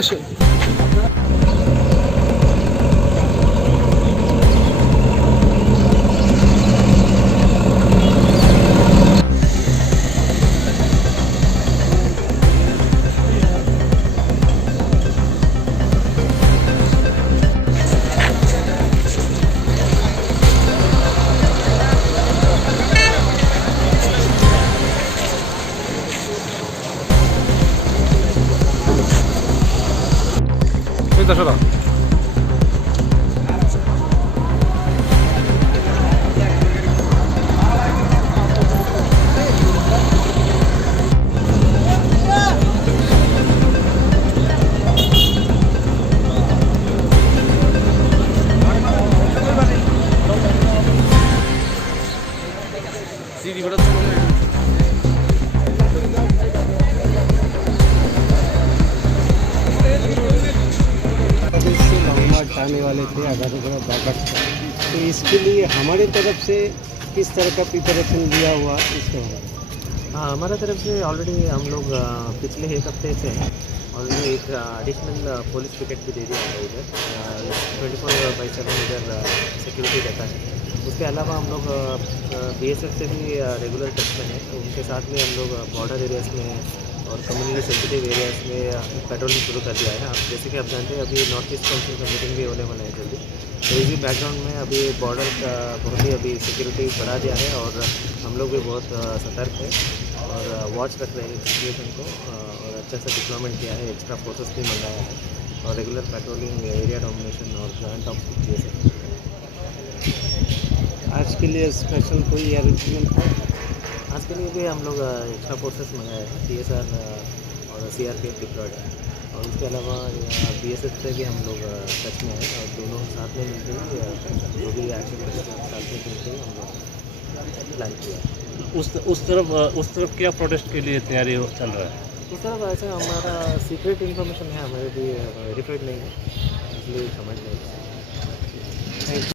আসো। সরা সিডি ঘোড়া आने वाले थे आज़ादी का बैकअप, तो इसके लिए हमारे तरफ से किस तरह का प्रिपरेशन लिया हुआ इसके बारे में? हाँ, हमारा तरफ से ऑलरेडी हम लोग पिछले एक हफ्ते से ऑलरेडी एक एडिशनल पुलिस पिकेट भी दे दिया है इधर 24/7 इधर सिक्योरिटी रहता है। उसके अलावा हम लोग BSF से भी रेगुलर टच में हैं, उनके साथ में हम लोग बॉर्डर एरियाज़ में और कम्युनिटी सेंसिटिव एरियाज़ में पेट्रोलिंग शुरू कर दिया है। अब जैसे कि आप जानते हैं अभी नॉर्थ ईस्ट काउंसिल का मीटिंग भी होने वाला है जल्दी, तो इसी बैकग्राउंड में अभी बॉर्डर का बहुत ही अभी सिक्योरिटी बढ़ा दिया है और हम लोग भी बहुत सतर्क है और वॉच रख रहे हैं सिचुएशन को और अच्छा सा डिप्लॉयमेंट किया है, एक्स्ट्रा फोर्सेस भी मंगाया है और रेगुलर पेट्रोलिंग, एरिया डोमिनेशन और जॉइंट ऑफ GSF। आज के लिए स्पेशल कोई अरेंजमेंट है? आज के लिए भी हम लोग एक्स्ट्रा फोर्सेस मंगाए हैं, CSR और CRPF डिप्लॉयड है और उसके अलावा BSF से भी हम लोग टच में हैं और दोनों साथ में मिलकर जो भी एक्शन करेंगे साथ में मिलकर हम लोग प्लान किया है। उस तरफ क्या प्रोटेस्ट के लिए तैयारी चल रहा है? उस तरफ ऐसे हमारा सीक्रेट इन्फॉर्मेशन है, हमारे भी वेरीफाइड नहीं है, इसलिए समझ नहीं